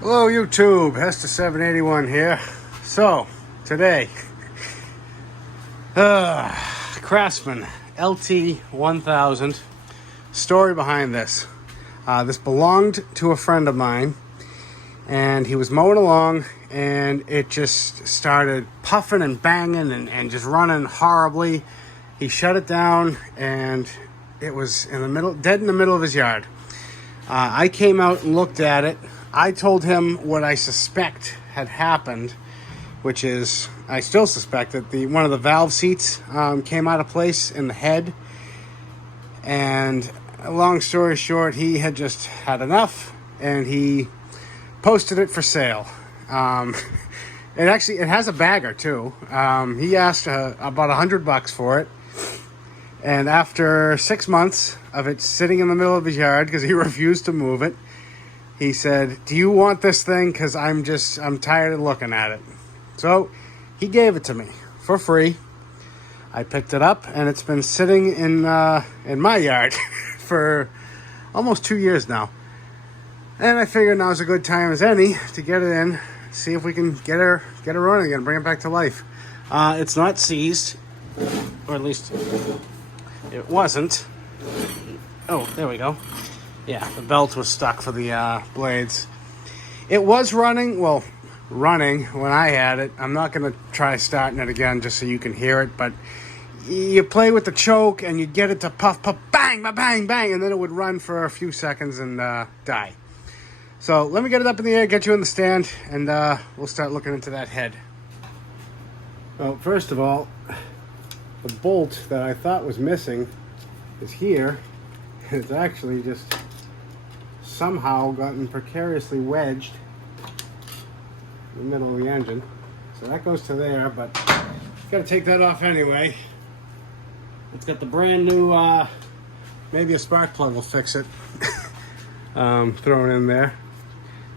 Hello YouTube, Hester781 here. So, today, Craftsman LT1000. Story behind this. This belonged to a friend of mine, and he was mowing along, and it just started puffing and banging and just running horribly. He shut it down, and it was in the middle, dead in the middle of his yard. I came out and looked at it. I told him what I suspect had happened, which is, I still suspect that one of the valve seats came out of place in the head. And long story short, he had just had enough, and he posted it for sale. It has a bagger too. He asked about $100 for it. And after 6 months of it sitting in the middle of his yard, because he refused to move it, he said, "Do you want this thing? Because I'm tired of looking at it." So he gave it to me for free. I picked it up, and it's been sitting in my yard for almost 2 years now. And I figured now's a good time as any to get it in, see if we can get her running again, bring it back to life. It's not seized, or at least it wasn't. Oh, there we go. Yeah, the belt was stuck for the blades. It was running when I had it. I'm not going to try starting it again just so you can hear it, but you play with the choke and you get it to puff, puff, bang, bang, bang, and then it would run for a few seconds and die. So let me get it up in the air, get you in the stand, and we'll start looking into that head. Well, first of all, the bolt that I thought was missing is here. It's actually just somehow gotten precariously wedged in the middle of the engine. So that goes to there, but got to take that off anyway. It's got the brand new, maybe a spark plug will fix it, thrown in there.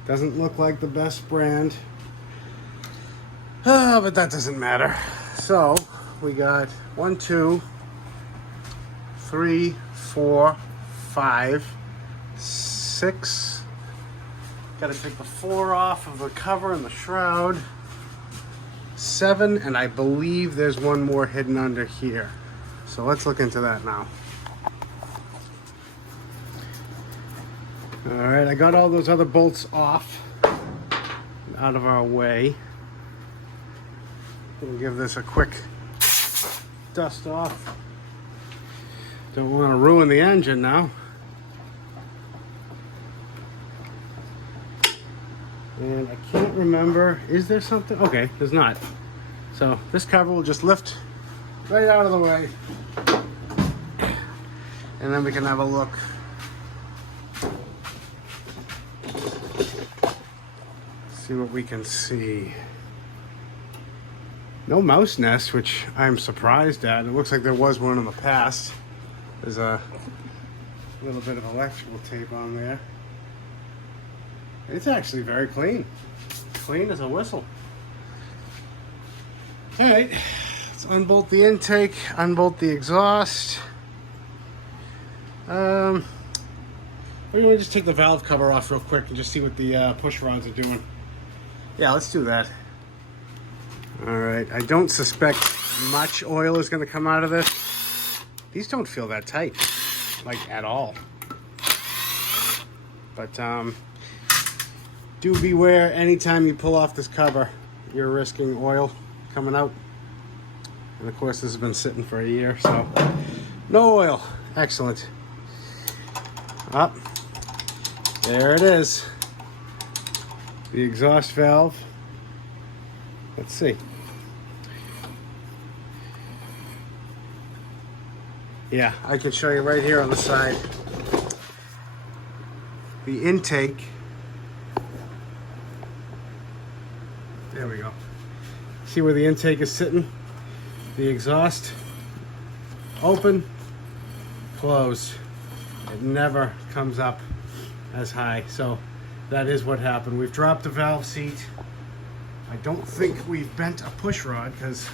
Doesn't look like the best brand, but that doesn't matter. So we got 1, 2, 3, 4, 5, 6. Got to take the 4 off of the cover and the shroud. 7, and I believe there's one more hidden under here. So let's look into that now. All right, I got all those other bolts off, out of our way. We'll give this a quick dust off. Don't want to ruin the engine now. And I can't remember, is there something? Okay, there's not. So this cover will just lift right out of the way. And then we can have a look. See what we can see. No mouse nest, which I'm surprised at. It looks like there was one in the past. There's a little bit of electrical tape on there. It's actually very clean. Clean as a whistle. All right, let's unbolt the intake, unbolt the exhaust. We're gonna just take the valve cover off real quick and just see what the push rods are doing. Yeah, let's do that. All right, I don't suspect much oil is gonna come out of this. These don't feel that tight, like at all. But do beware, anytime you pull off this cover, you're risking oil coming out. And of course, this has been sitting for a year, so no oil. Excellent. Up. There it is. The exhaust valve. Let's see. Yeah, I can show you right here on the side. The intake. There we go. See where the intake is sitting? The exhaust. Open, close. It never comes up as high. So that is what happened. We've dropped the valve seat. I don't think we've bent a push rod, because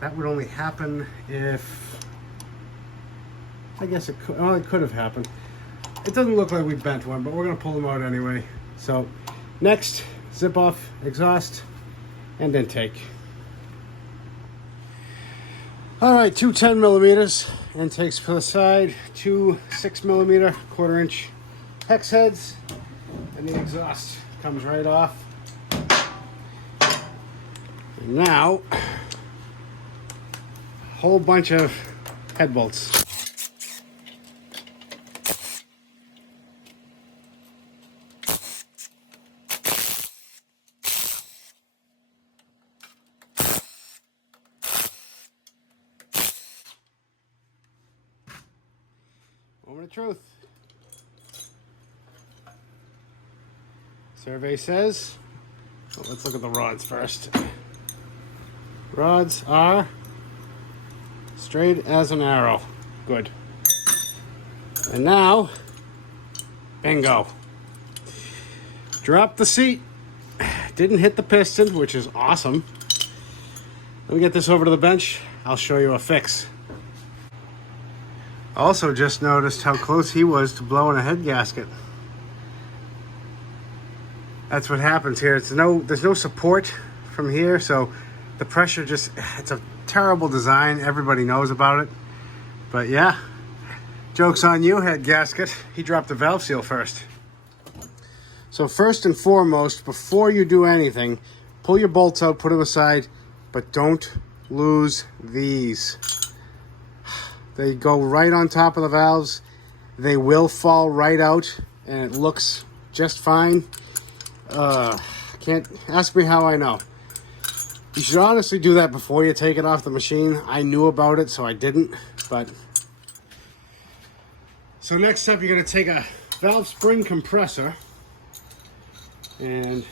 that would only happen if, I guess it could have happened. it doesn't look like we bent one, but we're gonna pull them out anyway. So next, zip off exhaust and intake. All right, two 10 millimeters intakes per the side, two 6 millimeter 1/4 inch hex heads, and the exhaust comes right off. And now, a whole bunch of head bolts. Moment of truth. Survey says, well, let's look at the rods first. Rods are straight as an arrow. Good. And now, bingo. Drop the seat. Didn't hit the piston, which is awesome. Let me get this over to the bench. I'll show you a fix. Also just noticed how close he was to blowing a head gasket. That's what happens here. There's no support from here, so the pressure just, it's a terrible design. Everybody knows about it. But yeah, joke's on you, head gasket. He dropped the valve seal first. So first and foremost, before you do anything, pull your bolts out, put them aside, but don't lose these. They go right on top of the valves. They will fall right out, and it looks just fine. Can't ask me how I know. You should honestly do that before you take it off the machine. I knew about it, so I didn't, but. So next up, you're gonna take a valve spring compressor and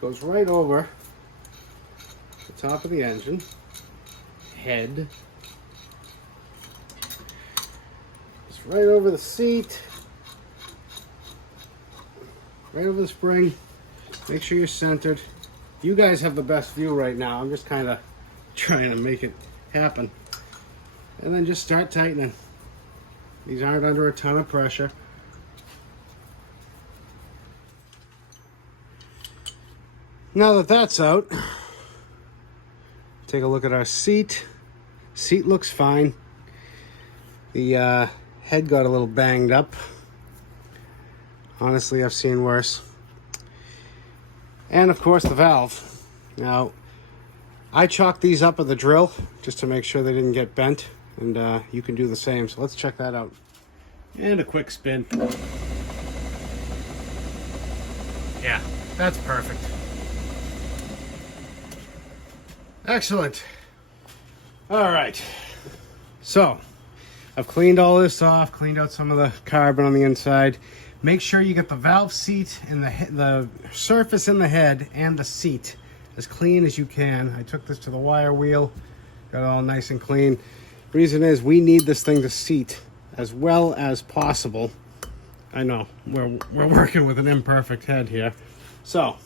goes right over the top of the engine head. It's right over the seat, right over the spring. Make sure you're centered. You guys have the best view right now. I'm just kind of trying to make it happen. And then just start tightening. These aren't under a ton of pressure. Now that that's out, take a look at our seat. Seat looks fine. The head got a little banged up. Honestly, I've seen worse. And of course the valve. Now, I chalked these up with the drill just to make sure they didn't get bent, and you can do the same. So let's check that out. And a quick spin. Yeah, that's perfect. Excellent. All right. So, I've cleaned all this off, cleaned out some of the carbon on the inside. Make sure you get the valve seat and the surface in the head and the seat as clean as you can. I took this to the wire wheel, got it all nice and clean. Reason is we need this thing to seat as well as possible. I know, we're working with an imperfect head here. So,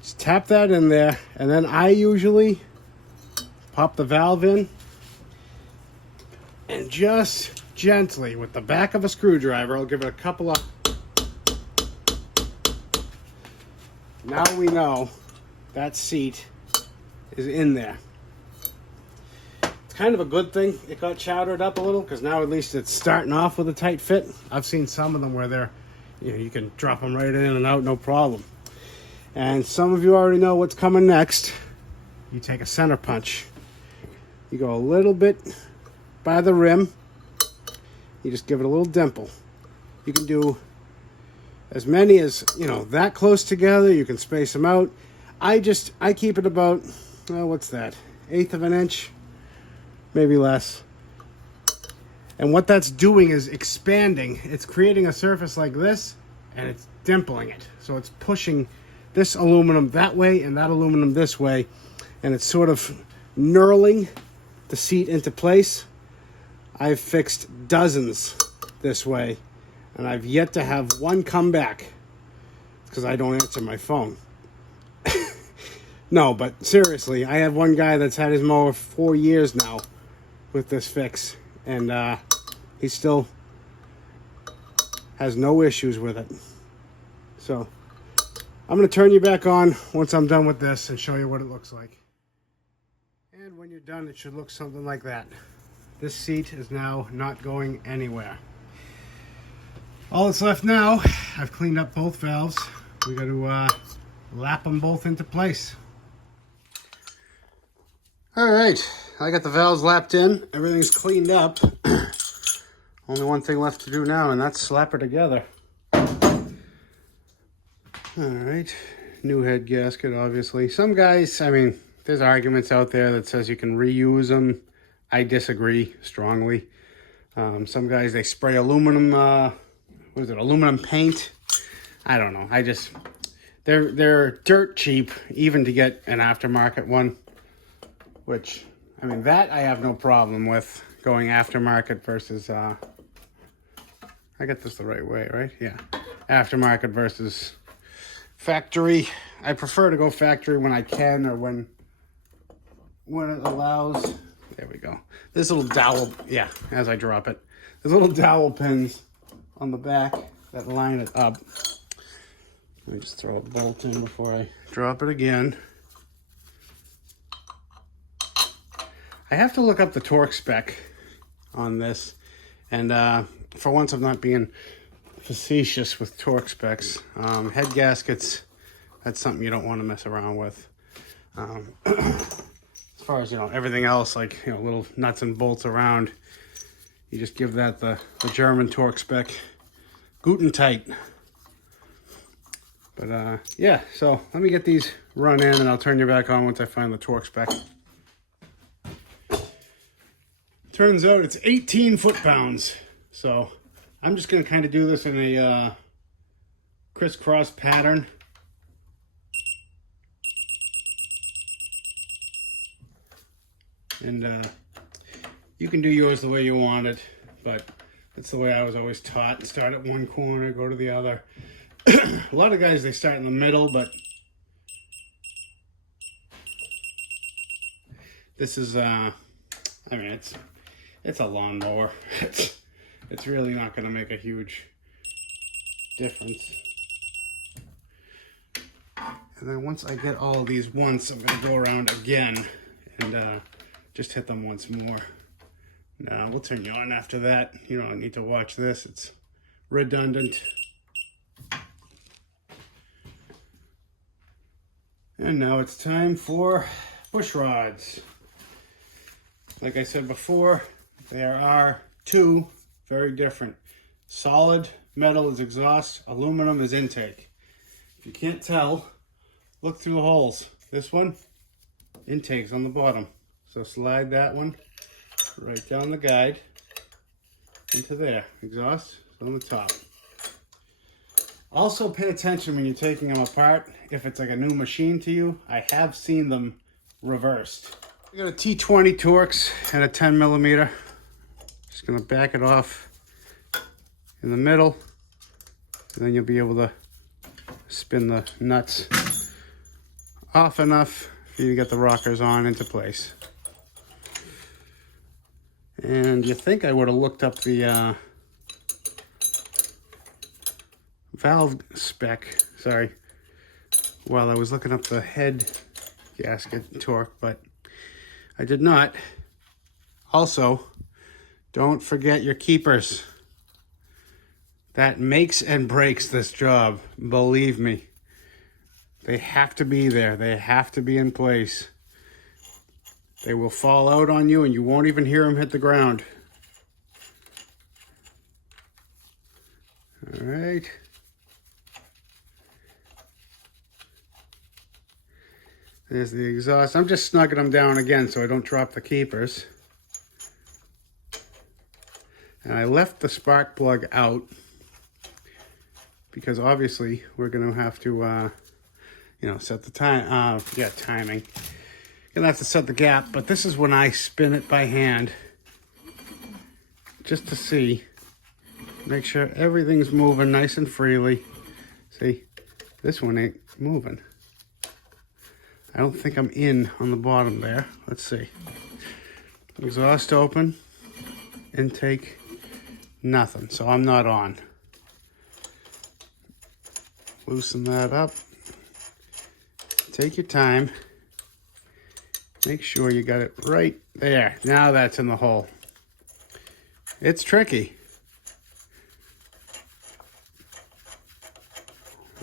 just tap that in there, and then I usually pop the valve in and just gently, with the back of a screwdriver, I'll give it a couple of... Now we know that seat is in there. It's kind of a good thing it got chowdered up a little, because now at least it's starting off with a tight fit. I've seen some of them where they're, you can drop them right in and out, no problem. And some of you already know what's coming next. You take a center punch. You go a little bit by the rim. You just give it a little dimple. You can do as many as, that close together. You can space them out. I keep it about, what's that? 1/8 of an inch, maybe less. And what that's doing is expanding. It's creating a surface like this, and it's dimpling it. So it's pushing this aluminum that way and that aluminum this way, and it's sort of knurling the seat into place. I've fixed dozens this way, and I've yet to have one come back because I don't answer my phone. No, but seriously, I have one guy that's had his mower for 4 years now with this fix, and he still has no issues with it. So I'm going to turn you back on once I'm done with this and show you what it looks like. And when you're done, it should look something like that. This seat is now not going anywhere. All that's left now, I've cleaned up both valves. We got to lap them both into place. All right, I got the valves lapped in. Everything's cleaned up. Only one thing left to do now, and that's slap her together. All right, new head gasket, obviously. Some guys, I mean, there's arguments out there that says you can reuse them. I disagree strongly. Some guys, they spray aluminum, what is it, aluminum paint? I don't know. They're dirt cheap, even to get an aftermarket one. Which, I mean, that I have no problem with, going aftermarket versus, I got this the right way, right? Yeah. Aftermarket versus factory. I prefer to go factory when I can, or when it allows. There we go. This little dowel, yeah, as I drop it. There's little dowel pins on the back that line it up. Let me just throw a bolt in before I drop it again. I have to look up the torque spec on this, and for once I'm not being facetious with torque specs. Head gaskets, that's something you don't want to mess around with. As far as, you know, everything else, like, you know, little nuts and bolts around, you just give that the German torque spec, Guten tight. But yeah, so let me get these run in, and I'll turn you back on once I find the torque spec. Turns out it's 18 foot-pounds, so I'm just going to kind of do this in a crisscross pattern. And you can do yours the way you want it, but that's the way I was always taught. Start at one corner, go to the other. A lot of guys, they start in the middle, but this is, I mean, it's a lawnmower. It's really not going to make a huge difference. And then once I get all of these once, I'm going to go around again and just hit them once more. Now, we'll turn you on after that. You don't need to watch this. It's redundant. And now it's time for push rods. Like I said before, there are two very different. Solid metal is exhaust, aluminum is intake. If you can't tell, look through the holes. This one, intake's on the bottom. So slide that one right down the guide into there. Exhaust is on the top. Also pay attention when you're taking them apart. If it's like a new machine to you, I have seen them reversed. I got a T20 Torx and a 10 millimeter. Just gonna back it off in the middle, and then you'll be able to spin the nuts off enough for you to get the rockers on into place. And you think I would have looked up the valve spec, sorry, while I was looking up the head gasket torque, but I did not. Also, don't forget your keepers. That makes and breaks this job, believe me. They have to be there. They have to be in place. They will fall out on you and you won't even hear them hit the ground. All right. There's the exhaust. I'm just snugging them down again so I don't drop the keepers. And I left the spark plug out because obviously we're going to have to, you know, set the time. Timing. Gonna have to set the gap, but this is when I spin it by hand just to see, make sure everything's moving nice and freely. See, this one ain't moving. I don't think I'm in on the bottom there. Let's see. Exhaust open, intake, nothing. So I'm not on. Loosen that up. Take your time. Make sure you got it right there. Now that's in the hole. It's tricky.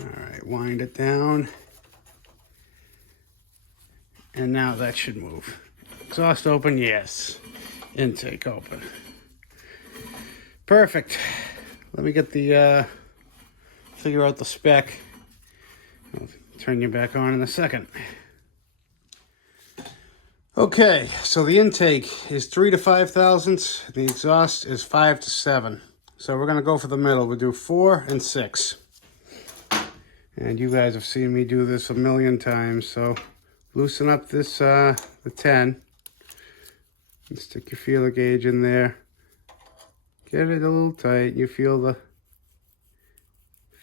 All right, wind it down. And now that should move. Exhaust open, yes. Intake open. Perfect. Let me get the, figure out the spec. I'll turn you back on in a second. Okay, so the intake is 3 to 5 thousandths. The exhaust is 5 to 7. So we're gonna go for the middle. We'll do 4 and 6. And you guys have seen me do this a million times, so loosen up this the 10 and stick your feeler gauge in there. Get it a little tight. You feel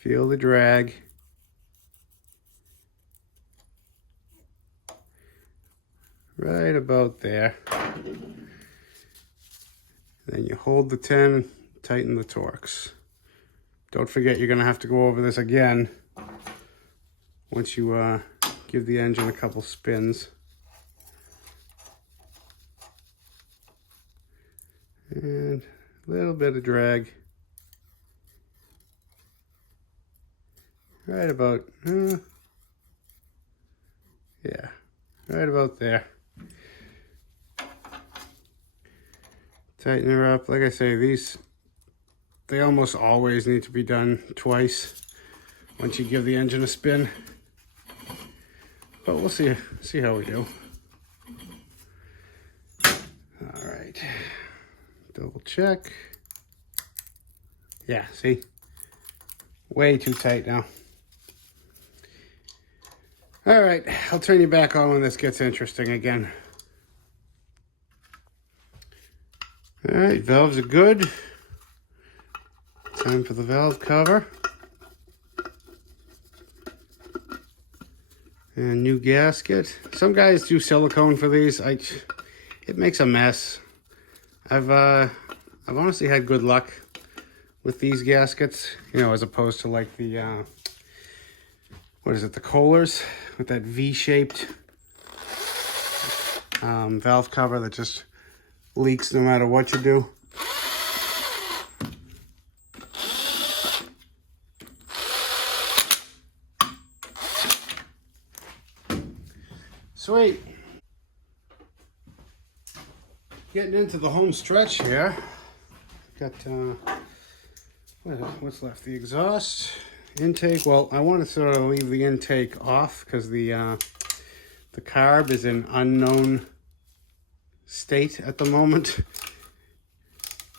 the drag. Right about there. Then you hold the 10, tighten the Torx. Don't forget you're gonna have to go over this again once you give the engine a couple spins. And a little bit of drag. Right about, yeah, right about there. Tighten her up. Like I say, they almost always need to be done twice once you give the engine a spin. But we'll see how we do. All right, double check. Yeah, see? Way too tight now. All right, I'll turn you back on when this gets interesting again. All right, valves are good. Time for the valve cover. And new gasket. Some guys do silicone for these. It makes a mess. I've honestly had good luck with these gaskets, you know, as opposed to like the what is it, the Kohlers with that V-shaped valve cover that just leaks no matter what you do. Sweet. Getting into the home stretch here. Got what's left? The exhaust, intake. Well, I want to sort of leave the intake off because the carb is in unknown state at the moment.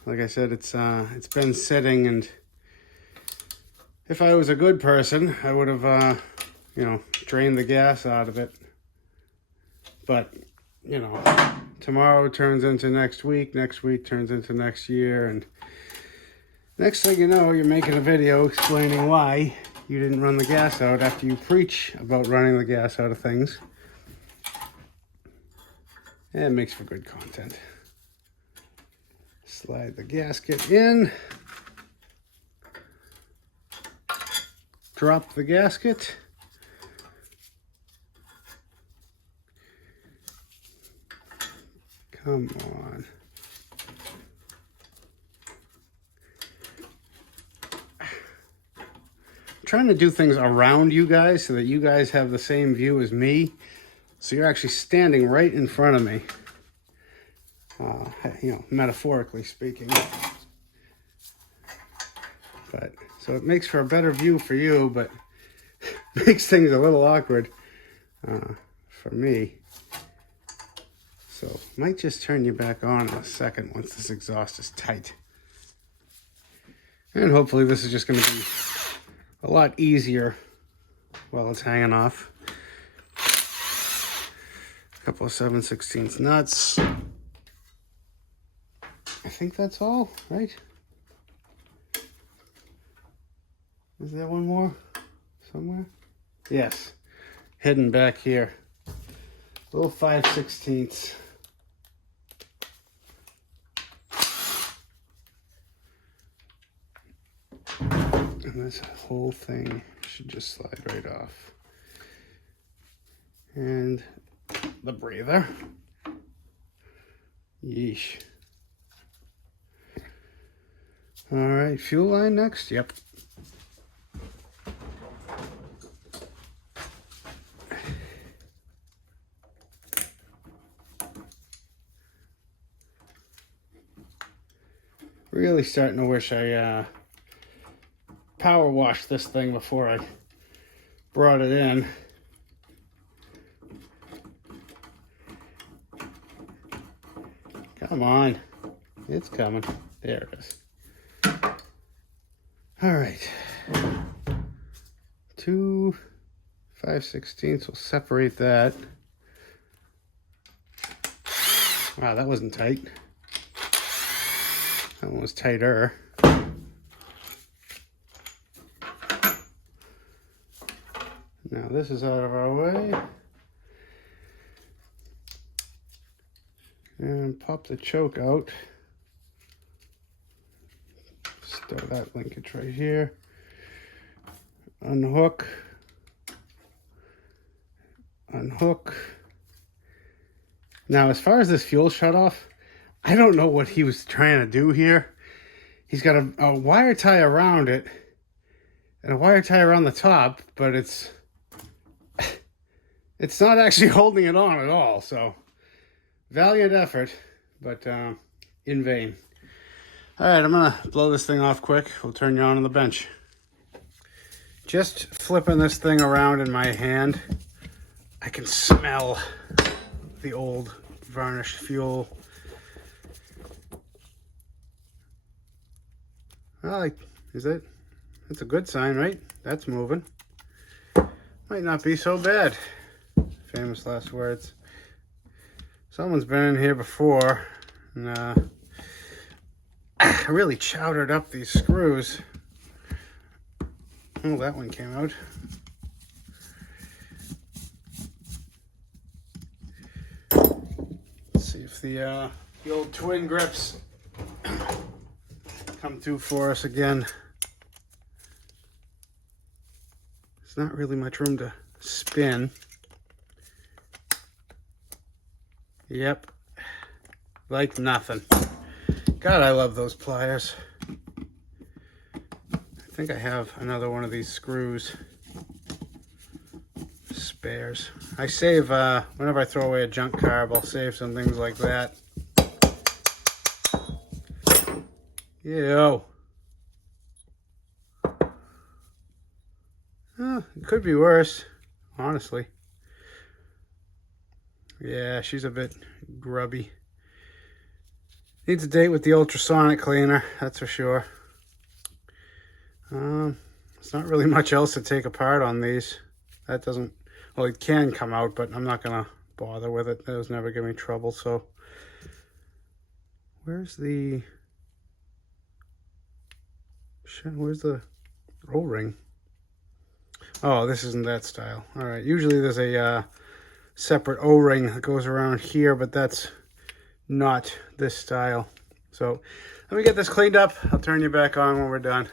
Like I said, it's been sitting, and if I was a good person, I would have you know, drained the gas out of it. But you know, tomorrow turns into next week turns into next year, and next thing you know, you're making a video explaining why you didn't run the gas out after you preach about running the gas out of things. And it makes for good content. Slide the gasket in. Drop the gasket. Come on. I'm trying to do things around you guys so that you guys have the same view as me. So you're actually standing right in front of me. You know, metaphorically speaking. But so it makes for a better view for you, but makes things a little awkward for me. So might just turn you back on in a second once this exhaust is tight. And hopefully this is just going to be a lot easier while it's hanging off. A couple of 7/16 nuts. I think that's all, right? Is there one more somewhere? Yes, hidden back here. Little 5/16. And this whole thing should just slide right off. And the breather. Yeesh. All right, fuel line next. Yep. Really starting to wish I power washed this thing before I brought it in. Come on, it's coming. There it is. All right, 2 5/16. We'll separate that. Wow, that wasn't tight. That one was tighter. Now this is out of our way. And pop the choke out. Stow that linkage right here. Unhook. Unhook. Now, as far as this fuel shutoff, I don't know what he was trying to do here. He's got a wire tie around it and a wire tie around the top, but it's not actually holding it on at all. So, valiant effort, but in vain. All right, I'm gonna blow this thing off quick. We'll turn you on the bench. Just flipping this thing around in my hand, I can smell the old varnished fuel. Well, that's a good sign, right? That's moving. Might not be so bad. Famous last words. Someone's been in here before and really chowdered up these screws. Oh, that one came out. Let's see if the old twin grips come through for us again. There's not really much room to spin. Yep, like nothing. God, I love those pliers. I think I have another one of these screws. Spares. I save, whenever I throw away a junk carb, I'll save some things like that. Yo. It could be worse, honestly. Yeah, she's a bit grubby. Needs a date with the ultrasonic cleaner, that's for sure. There's not really much else to take apart on these. That doesn't, well, it can come out, but I'm not gonna bother with it. Those never give me trouble, so. Where's the O-ring? Oh, this isn't that style. All right, usually there's a separate O-ring that goes around here, but that's not this style. So let me get this cleaned up. I'll turn you back on when we're done.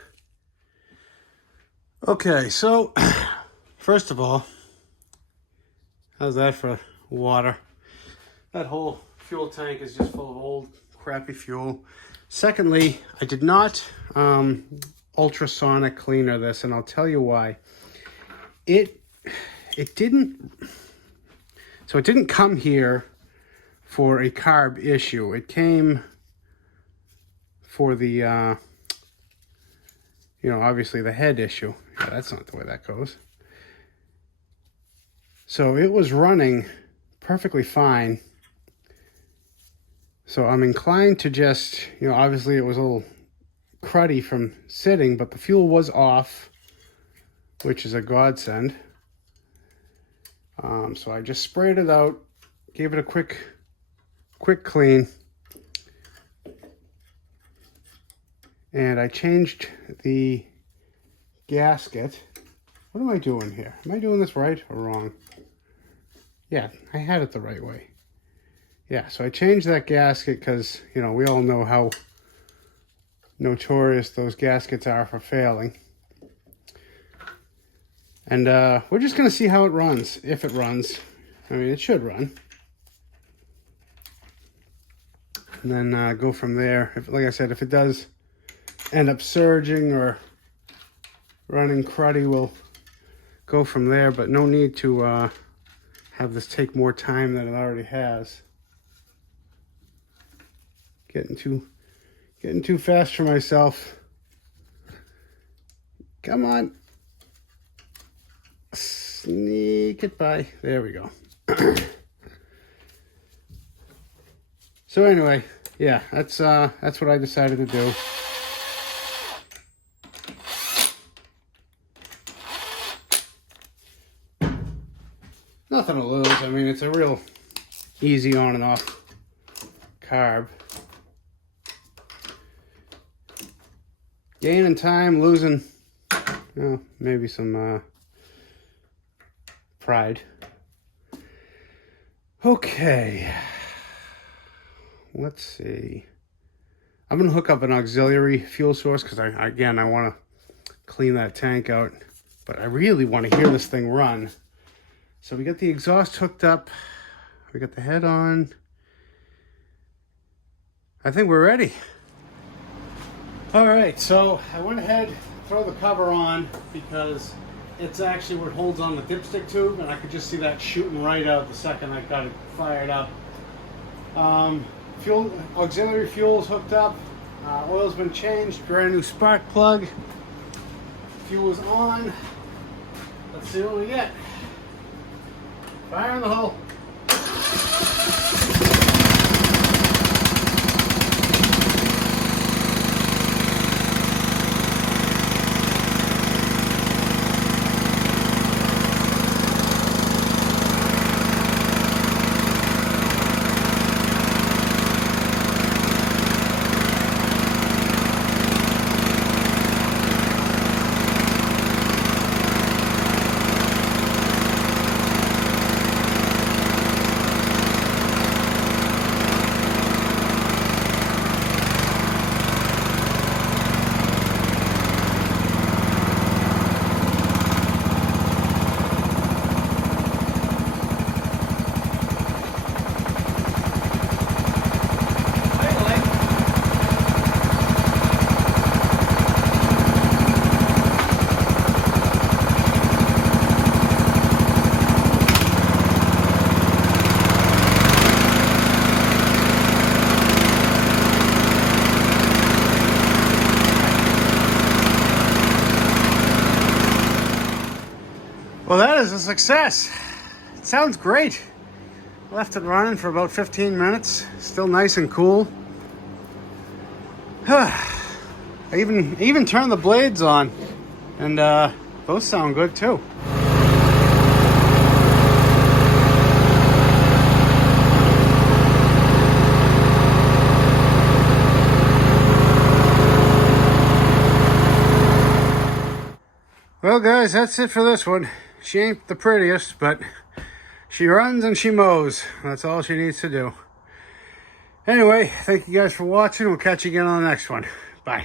Okay, so first of all, how's that for water? That whole fuel tank is just full of old crappy fuel. Secondly, I did not ultrasonic cleaner this, and I'll tell you why. It didn't come here for a carb issue. It came for the obviously the head issue. Yeah, that's not the way that goes. So it was running perfectly fine. So I'm inclined to just, obviously it was a little cruddy from sitting, but the fuel was off, which is a godsend. So I just sprayed it out, gave it a quick clean, and I changed the gasket. What am I doing here? Am I doing this right or wrong? Yeah, I had it the right way. Yeah, so I changed that gasket because, you know, we all know how notorious those gaskets are for failing. And we're just going to see how it runs, if it runs. I mean, it should run. And then go from there. If, like I said, if it does end up surging or running cruddy, we'll go from there. But no need to have this take more time than it already has. Getting too fast for myself. Come on. Sneak it by. There we go. So anyway, yeah, that's what I decided to do. Nothing to lose. I mean, it's a real easy on and off carb. Gaining time, losing, well, maybe some pride. Okay, let's see. I'm gonna hook up an auxiliary fuel source because I want to clean that tank out, but I really want to hear this thing run. So we got the exhaust hooked up, we got the head on. I think we're ready. All right, so I went ahead, throw the cover on because it's actually what holds on the dipstick tube, and I could just see that shooting right out the second I got it fired up. Auxiliary fuel's hooked up, oil's been changed, brand new spark plug, fuel is on. Let's see what we get. Fire in the hole. Well, that is a success. It sounds great. Left it running for about 15 minutes. Still nice and cool. I even turned the blades on, and both sound good too. Well, guys, that's it for this one. She ain't the prettiest, but she runs and she mows. That's all she needs to do. Anyway, thank you guys for watching. We'll catch you again on the next one. Bye.